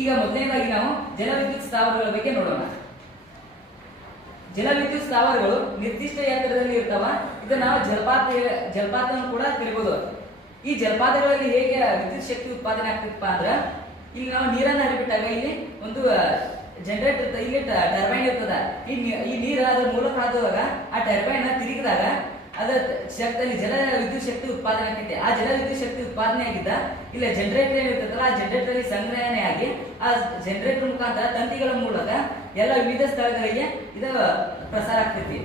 ಈಗ ಮೊದಲನೇದಾಗಿ ನಾವು ಜಲವಿದ್ಯುತ್ ಸ್ಥಾವರಗಳ ಬಗ್ಗೆ ನೋಡೋಣ. ಜಲವಿದ್ಯುತ್ ಸ್ಥಾವರಗಳು ನಿರ್ದಿಷ್ಟ ಎತ್ತರದಲ್ಲಿ ಇರ್ತಾವ. ಇದನ್ನ ನಾವು ಜಲಪಾತವನ್ನು ಕೂಡ ಕರಿಬಹುದು. ಈ ಜಲಪಾತಗಳಲ್ಲಿ ಹೇಗೆ ವಿದ್ಯುತ್ ಶಕ್ತಿ ಉತ್ಪಾದನೆ ಆಗ್ತಿತ್ತಪ್ಪ ಅಂದ್ರ, ಇಲ್ಲಿ ನಾವು ನೀರನ್ನು ಹರಿಬಿಟ್ಟಾಗ ಇಲ್ಲಿ ಒಂದು ಜನರೇಟರ್ ಇರ್ತದೆ, ಇಲ್ಲಿ ಟರ್ಬೈನ್ ಇರ್ತದ. ಈ ನೀರು ಅದ್ರ ಮೂಲಕ ಹಾದುವಾಗ ಆ ಟರ್ಬೈನ್ ತಿರುಗಿದಾಗ ಅದ ಶಕ್ತಿಯಲ್ಲಿ ಜಲ ವಿದ್ಯುತ್ ಶಕ್ತಿ ಉತ್ಪಾದನೆ ಆಗ್ತೈತೆ. ಆ ಜಲ ವಿದ್ಯುತ್ ಶಕ್ತಿ ಉತ್ಪಾದನೆ ಆಗಿದ್ದ ಇಲ್ಲ ಜನರೇಟರ್ ಇರ್ತದಲ್ಲ, ಆ ಜನರೇಟರ್ ಅಲ್ಲಿ ಸಂಗ್ರಹಣೆ ಆಗಿ ಆ ಜನರೇಟರ್ ಮುಖಾಂತರ ತಂತಿಗಳ ಮೂಲಕ ಎಲ್ಲ ವಿವಿಧ ಸ್ಥಳಗಳಿಗೆ ಇದು ಪ್ರಸಾರ ಆಗ್ತೈತಿ.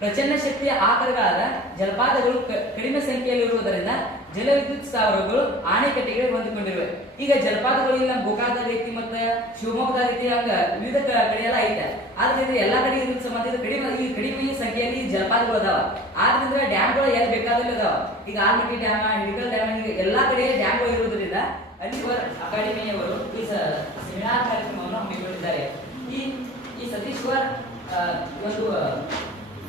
ಪ್ರಚಂಡ ಶಕ್ತಿಯ ಆಕಾರಗಳಾದ ಜಲಪಾತಗಳು ಕಡಿಮೆ ಸಂಖ್ಯೆಯಲ್ಲಿರುವುದರಿಂದ ಜಲವಿದ್ಯುತ್ ಸ್ಥಾವರಗಳು ಆಣೆಕಟ್ಟೆಗೆ ಹೊಂದಿಕೊಂಡಿರುವೆ. ಈಗ ಜಲಪಾತಗಳು ಇಲ್ಲ ಗೋಕಾಕದ ರೀತಿ ಮತ್ತೆ ಶಿವಮೊಗ್ಗದ ರೀತಿ ಹಂಗ ವಿವಿಧ ಕಡೆ ಎಲ್ಲ ಐತೆ. ಆದ್ರಿಂದ ಎಲ್ಲಾ ಕಡೆ ಇದ್ರ ಸಂಬಂಧ ಕಡಿಮೆ ಸಂಖ್ಯೆಯಲ್ಲಿ ಜಲಪಾತಗಳು ಅದಾವ. ಆದ್ರಿಂದ ಡ್ಯಾಮ್ಗಳು ಎಲ್ಲಿ ಬೇಕಾದಲ್ಲಿ ಅದಾವ. ಈಗ ಆಲ್ಮಟ್ಟಿ ಡ್ಯಾಮ್, ಹಿಡಕಲ್ ಡ್ಯಾಮ್, ಹೀಗೆ ಎಲ್ಲಾ ಕಡೆ ಡ್ಯಾಮ್ಗಳು ಇರುವುದರಿಂದ ಅಲ್ಲಿ ಅಕಾಡೆಮಿಯವರು ಈ ಸೆಮಿನಾರ್ ಕಾರ್ಯಕ್ರಮವನ್ನು ಹಮ್ಮಿಕೊಂಡಿದ್ದಾರೆ. ಈ ಸತೀಶ್ ಒಂದು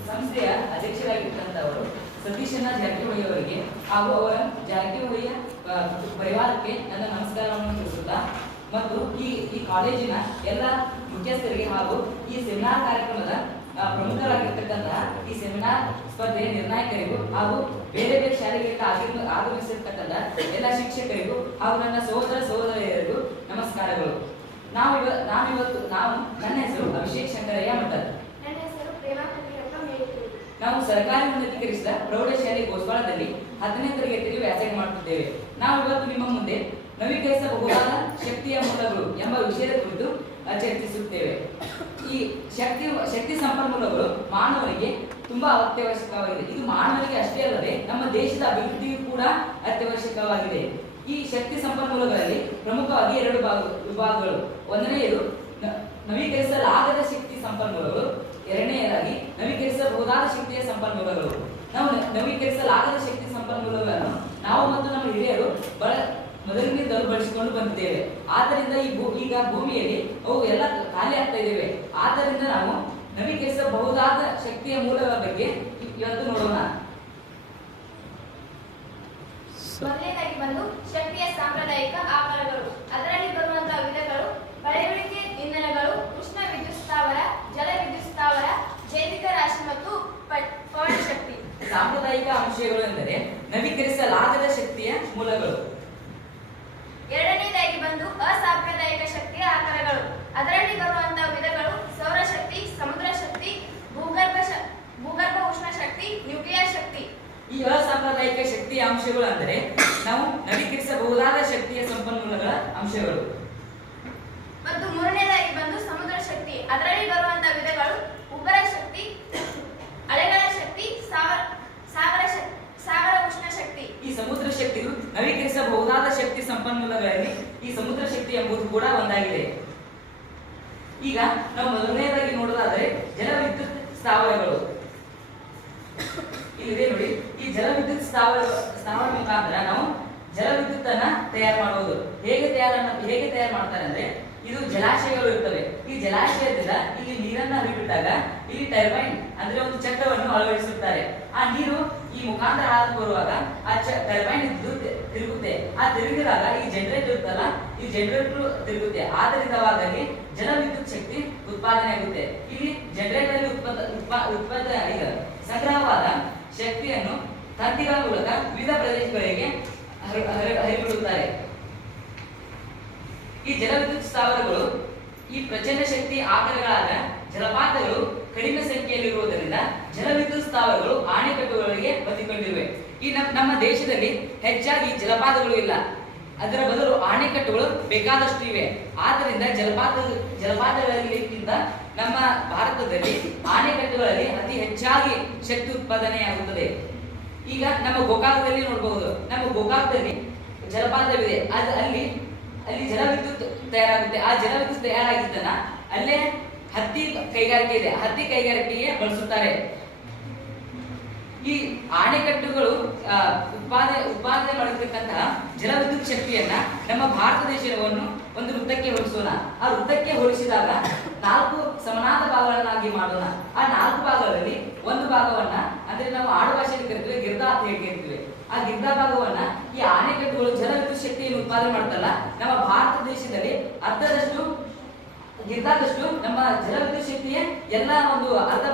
ಸಂಸ್ಥೆಯ ಅಧ್ಯಕ್ಷರಾಗಿರ್ತಕ್ಕಂಥವರು ಸತೀಶಣ್ಣ ಜಾರಕಿಹೊಳಿ ಅವರಿಗೆ ಹಾಗೂ ಅವರ ಜಾರಕಿಹೊಳಿಯ ಪರಿವಾರಕ್ಕೆ ನನ್ನ ನಮಸ್ಕಾರವನ್ನು ತಿಳಿಸುತ್ತಾ, ಮತ್ತು ಈ ಕಾಲೇಜಿನ ಎಲ್ಲ ಮುಖ್ಯಸ್ಥರಿಗೆ ಹಾಗೂ ಈ ಸೆಮಿನಾರ್ ಕಾರ್ಯಕ್ರಮದ ಪ್ರಮುಖರಾಗಿರ್ತಕ್ಕಂತಹ ಈ ಸೆಮಿನಾರ್ ಸ್ಪರ್ಧೆಯ ನಿರ್ಣಾಯಕರಿಗೂ ಹಾಗೂ ಬೇರೆ ಬೇರೆ ಶಾಲೆಗಳಿಗೆ ಆಗಮಿಸಿರ್ತಕ್ಕಂಥ ಎಲ್ಲ ಶಿಕ್ಷಕರಿಗೂ ಹಾಗೂ ನನ್ನ ಸಹೋದರಿಯರಿಗೂ ನಮಸ್ಕಾರಗಳು. ನನ್ನ ಹೆಸರು ಅಭಿಷೇಕ್ ಶಂಕರಯ್ಯ ಮಠದ್. ನಾವು ಸರ್ಕಾರಿ ಉನ್ನತೀಕರಿಸಿದ ಪ್ರೌಢಶಾಲೆ ಗೋಸ್ವಾಳದಲ್ಲಿ 10ನೇ ತರಗತಿಯಲ್ಲಿ ವ್ಯಾಸಂಗ ಮಾಡುತ್ತಿದ್ದೇವೆ. ನಾವು ಇವತ್ತು ನಿಮ್ಮ ಮುಂದೆ ನವೀಕರಿಸಬಹುದಾದ ಶಕ್ತಿಯ ಮೂಲಗಳು ಎಂಬ ವಿಷಯದ ಕುರಿತು ಚರ್ಚಿಸುತ್ತೇವೆ. ಈ ಶಕ್ತಿ ಸಂಪನ್ಮೂಲಗಳು ಮಾನವನಿಗೆ ತುಂಬಾ ಅತ್ಯವಶ್ಯಕವಾಗಿದೆ. ಇದು ಮಾನವನಿಗೆ ಅಷ್ಟೇ ಅಲ್ಲದೆ ನಮ್ಮ ದೇಶದ ಅಭಿವೃದ್ಧಿಯೂ ಕೂಡ ಅತ್ಯವಶ್ಯಕವಾಗಿದೆ. ಈ ಶಕ್ತಿ ಸಂಪನ್ಮೂಲಗಳಲ್ಲಿ ಪ್ರಮುಖವಾಗಿ 2 ವಿಭಾಗಗಳು. ಒಂದನೆಯದು ನವೀಕರಿಸಲಾಗದ ಶಕ್ತಿ ಸಂಪನ್ಮೂಲಗಳು, ಎರಡನೆಯದಾಗಿ ನವೀಕರಿಸಬಹುದಾದ ಶಕ್ತಿಯ ಸಂಪನ್ಮೂಲಗಳು. ನಾವು ನವೀಕರಿಸಲಾಗದ ಶಕ್ತಿ ಸಂಪನ್ಮೂಲಗಳನ್ನು ನಾವು ಮತ್ತು ನಮ್ಮ ಹಿರಿಯರು ಮೊದಲಿನಿಂದಲೂ ಬಳಸಿಕೊಂಡು ಬಂದಿದ್ದೇವೆ. ಆದ್ದರಿಂದ ಈಗ ಭೂಮಿಯಲ್ಲಿ ಅವು ಎಲ್ಲ ಖಾಲಿ ಆಗ್ತಾ ಇದ್ದೇವೆ. ಆದ್ದರಿಂದ ನಾವು ನವೀಕರಿಸಬಹುದಾದ ಶಕ್ತಿಯ ಮೂಲಗಳ ಬಗ್ಗೆ ಇವತ್ತು ನೋಡೋಣ. ಮೊದಲನೇದಾಗಿ ಬಂದು ಶಕ್ತಿಯ ಸಾಂಪ್ರದಾಯಿಕ ಆಕಾರಗಳು. ಅದರಲ್ಲಿ ಬರುವಂತಹ ವಿಧಗಳು: ಪಳೆಯುಳಿಕೆ ಇಂಧನಗಳು, ಉಷ್ಣ ವಿದ್ಯುತ್ ಸ್ಥಾವರ, ಜಲ ವಿದ್ಯುತ್ ಸ್ಥಾವರ, ಜೈವಿಕ ರಾಶಿ ಮತ್ತು ಪವನಶಕ್ತಿ. ಸಾಂಪ್ರದಾಯಿಕ ಅಂಶಗಳು ಎಂದರೆ ನವೀಕರಿಸಲಾಗದ ಶಕ್ತಿಯ ಮೂಲಗಳು. ಎರಡನೇದಾಗಿ ಬಂದು ಅಸಾಂಪ್ರದಾಯಿಕ ಶಕ್ತಿಯ ಆಕಾರಗಳು. ಅದರಲ್ಲಿ ಬರುವಂತಹ ವಿಧಗಳು: ಸೌರಶಕ್ತಿ, ಸಮುದ್ರ ಶಕ್ತಿ, ಭೂಗರ್ಭ ಉಷ್ಣ ಶಕ್ತಿ, ನ್ಯೂಕ್ಲಿಯರ್ ಶಕ್ತಿ. ಈ ಅಸಾಂಪ್ರದಾಯಿಕ ಶಕ್ತಿಯ ಅಂಶಗಳು ಅಂದರೆ ನಾವು ನವೀಕರಿಸಬಹುದಾದ ಶಕ್ತಿಯ ಸಂಪನ್ಮೂಲಗಳ ಅಂಶಗಳು. ಮತ್ತು ಮೂರನೇದಾಗಿ ಬಂದು ಸಮುದ್ರ ಶಕ್ತಿ. ಅದರಲ್ಲಿ ಬರುವಂತಹ ವಿಧಗಳು: ಉಬ್ಬರ ಶಕ್ತಿ, ಅಲೆಗಳ ಶಕ್ತಿ, ಸಾಗರ ಉಷ್ಣ ಶಕ್ತಿ. ಈ ಸಮುದ್ರ ಶಕ್ತಿಯು ನವೀಕರಿಸಬಹುದಾದ ಶಕ್ತಿ ಸಂಪನ್ಮೂಲಗಳಲ್ಲಿ ಈ ಸಮುದ್ರ ಶಕ್ತಿ ಎಂಬುದು ಕೂಡ ಒಂದಾಗಿದೆ. ಈಗ ನಾವು ಮೊದಲನೇದಾಗಿ ನೋಡೋದಾದರೆ ಜಲವಿದ್ಯುತ್ ಸ್ಥಾವರಗಳು. ಇಲ್ಲಿದೆ ನೋಡಿ. ಈ ಜಲವಿದ್ಯುತ್ ಸ್ಥಾವರ ಮುಖಾಂತರ ನಾವು ಜಲವಿದ್ಯುತ್ ಅನ್ನ ತಯಾರು ಮಾಡುವುದು. ಹೇಗೆ ತಯಾರು ಮಾಡ್ತಾರೆ ಅಂದ್ರೆ, ಇದು ಜಲಾಶಯಗಳು ಇರ್ತವೆ. ಈ ಜಲಾಶಯದಿಂದ ಇಲ್ಲಿ ನೀರನ್ನು ಹರಿಬಿಟ್ಟಾಗ ಇಲ್ಲಿ ಟರ್ಬೈನ್ ಅಂದ್ರೆ ಒಂದು ಚಕ್ರವನ್ನು ಅಳವಡಿಸುತ್ತಾರೆ. ಆ ನೀರು ಈ ಮುಖಾಂತರ ಹಾದು ಬರುವಾಗ ಆ ಟರ್ಬೈನ್ ತಿರುಗುತ್ತೆ. ಆ ತಿರುಗಿದಾಗ ಈ ಜನರೇಟರ್ ಇರ್ತಲ್ಲ, ಈ ಜನರೇಟರ್ ತಿರುಗುತ್ತೆ. ಆದ್ದರಿಂದವಾಗಿ ಜಲವಿದ್ಯುತ್ ಶಕ್ತಿ ಉತ್ಪಾದನೆ ಆಗುತ್ತೆ. ಇಲ್ಲಿ ಜನರೇಟರ್ ಈಗ ಸಂಗ್ರಹವಾದ ಶಕ್ತಿಯನ್ನು ತಂತಿಗಳ ಮೂಲಕ ವಿವಿಧ ಪ್ರದೇಶಗಳಿಗೆ ಹರಿಬಿಡುತ್ತಾರೆ. ಈ ಜಲವಿದ್ಯುತ್ ಸ್ಥಾವರಗಳು ಈ ಪ್ರಚಂಡ ಶಕ್ತಿ ಆಕಾರಗಳಾದ ಜಲಪಾತಗಳು ಕಡಿಮೆ ಸಂಖ್ಯೆಯಲ್ಲಿರುವುದರಿಂದ ಜಲವಿದ್ಯುತ್ ಸ್ಥಾವರಗಳು ಆಣೆಕಟ್ಟುಗಳಿಗೆ ಹೊಂದಿಕೊಂಡಿವೆ. ಈ ನಮ್ಮ ದೇಶದಲ್ಲಿ ಹೆಚ್ಚಾಗಿ ಜಲಪಾತಗಳು ಇಲ್ಲ. ಅದರ ಬದಲು ಆಣೆಕಟ್ಟುಗಳು ಬೇಕಾದಷ್ಟು ಇವೆ. ಆದ್ದರಿಂದ ಜಲಪಾತಗಳಿಗಿಂತ ನಮ್ಮ ಭಾರತದಲ್ಲಿ ಆಣೆಕಟ್ಟುಗಳಲ್ಲಿ ಅತಿ ಹೆಚ್ಚಾಗಿ ಶಕ್ತಿ ಉತ್ಪಾದನೆಯಾಗುತ್ತದೆ. ಈಗ ನಮ್ಮ ಗೋಕಾಕದಲ್ಲಿ ನೋಡಬಹುದು. ನಮ್ಮ ಗೋಕಾಕದಲ್ಲಿ ಜಲಪಾತವಿದೆ. ಅಲ್ಲಿ ಜಲವಿದ್ಯುತ್ ತಯಾರಾಗುತ್ತೆ. ಆ ಜಲವಿದ್ಯುತ್ ತಯಾರಾಗಿದ್ದನ್ನ ಅಲ್ಲೇ ಹತ್ತಿ ಕೈಗಾರಿಕೆ ಇದೆ. ಹತ್ತಿ ಕೈಗಾರಿಕೆಗೆ ಬಳಸುತ್ತಾರೆ. ಈ ಆಣೆಕಟ್ಟುಗಳು ಉತ್ಪಾದನೆ ಮಾಡಿರ್ತಕ್ಕಂತಹ ಜಲವಿದ್ಯುತ್ ಶಕ್ತಿಯನ್ನ ನಮ್ಮ ಭಾರತ ದೇಶವನ್ನು ಒಂದು ವೃತ್ತಕ್ಕೆ ಹೋಲಿಸೋಣ. ಆ ವೃತ್ತಕ್ಕೆ ಹೋಲಿಸಿದಾಗ 4 ಸಮನಾದ ಭಾಗಗಳನ್ನಾಗಿ ಮಾಡೋಣ. ಆ 4 ಭಾಗಗಳಲ್ಲಿ ಒಂದು ಭಾಗವನ್ನ ಅಂದ್ರೆ ನಾವು ಆಡು ಭಾಷೆಯಲ್ಲಿ ಕರಿತೀವಿ ಗಿರ್ದಾ ಅಂತ ಹೇಳಿ ಕರಿತೀವಿ. ಆ ಗಿರ್ದಾ ಭಾಗವನ್ನ ಈ ಆಣೆಕಟ್ಟುಗಳು ಜಲ ಉತ್ಪಾದನೆ ಮಾಡ್ತಲ್ಲ, ನಮ್ಮ ಭಾರತ ದೇಶದಲ್ಲಿ ಅರ್ಧದಷ್ಟು ಗಿಂತಾದಷ್ಟು ನಮ್ಮ ಜಲವಿದ್ಯುತ್ ಶಕ್ತಿಯ ಎಲ್ಲ ಒಂದು ಅರ್ಧ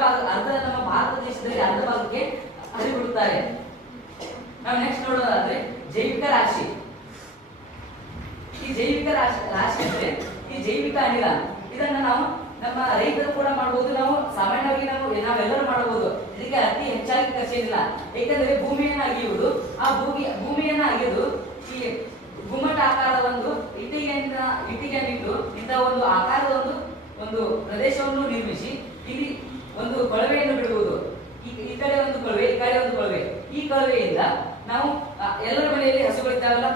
ನಮ್ಮ ಭಾರತ ದೇಶದಲ್ಲಿ ಅರ್ಧ ಭಾಗಕ್ಕೆ ಹರಿಬಿಡುತ್ತಾರೆ. ನಾವು ನೆಕ್ಸ್ಟ್ ನೋಡೋದಾದ್ರೆ ಜೈವಿಕ ರಾಶಿ. ಈ ಜೈವಿಕ ರಾಶಿ ಅಂದ್ರೆ ಈ ಜೈವಿಕ ಅನಿಲ. ಇದನ್ನ ನಾವು ನಮ್ಮ ರೈತರು ಕೂಡ ಮಾಡಬಹುದು, ನಾವು ಸಾಮಾನ್ಯವಾಗಿ ನಾವೆಲ್ಲರೂ ಮಾಡಬಹುದು. ಇದಕ್ಕೆ ಅತಿ ಹೆಚ್ಚಾಗಿ ಖರ್ಚೇನಿಲ್ಲ. ಏಕೆಂದರೆ ಭೂಮಿಯನ್ನ ಅಗೆಯುವುದು, ಆ ಭೂಮಿಯನ್ನ ಅಗೆದು ಈ ಗುಮ್ಮಟ ಆಕಾರದ ಒಂದು ಇಟ್ಟಿಗೆಯನ್ನಿಟ್ಟು ಇಂಥ ಒಂದು ಆಕಾರದ ಒಂದು ಪ್ರದೇಶವನ್ನು ನಿರ್ಮಿಸಿ ಇಲ್ಲಿ ಒಂದು ಕೊಳವೆಯನ್ನು ಬಿಡುವುದು. ಈ ಕಡೆ ಒಂದು ಕೊಳವೆ, ಈ ಕಡೆ ಒಂದು ಕೊಳವೆ. ಈ ಕೊಳವೆಯಿಂದ ನಾವು ಎಲ್ಲರ ಮನೆಯಲ್ಲಿ ಹಸುಗಳಿದ್ದಾವಲ್ಲ,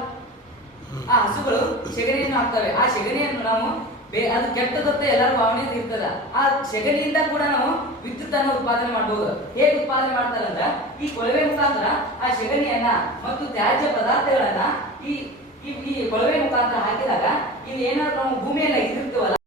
ಆ ಹಸುಗಳು ಸೆಗಣಿಯನ್ನು ಹಾಕ್ತವೆ. ಆ ಸೆಗಣಿಯನ್ನು ನಾವು ಅದು ಕೆಟ್ಟದತ್ತ ಎಲ್ಲರ ಭಾವನೆ ಇರ್ತದ. ಆ ಸೆಗಣಿಯಿಂದ ಕೂಡ ನಾವು ವಿದ್ಯುತ್ ಅನ್ನು ಉತ್ಪಾದನೆ ಮಾಡಬಹುದು. ಹೇಗೆ ಉತ್ಪಾದನೆ ಮಾಡ್ತಾರೆ ಅಂದ್ರೆ ಈ ಕೊಳವೆ ಮುಖಾಂತರ ಆ ಸೆಗಣಿಯನ್ನ ಮತ್ತು ತ್ಯಾಜ್ಯ ಪದಾರ್ಥಗಳನ್ನ ಈ ಕೊಳವೆ ಮುಖಾಂತರ ಹಾಕಿದಾಗ ಇಲ್ಲಿ ಏನಾದ್ರು ನಾವು ಭೂಮಿಯನ್ನ ಇದಿರ್ತೇವಲ್ಲ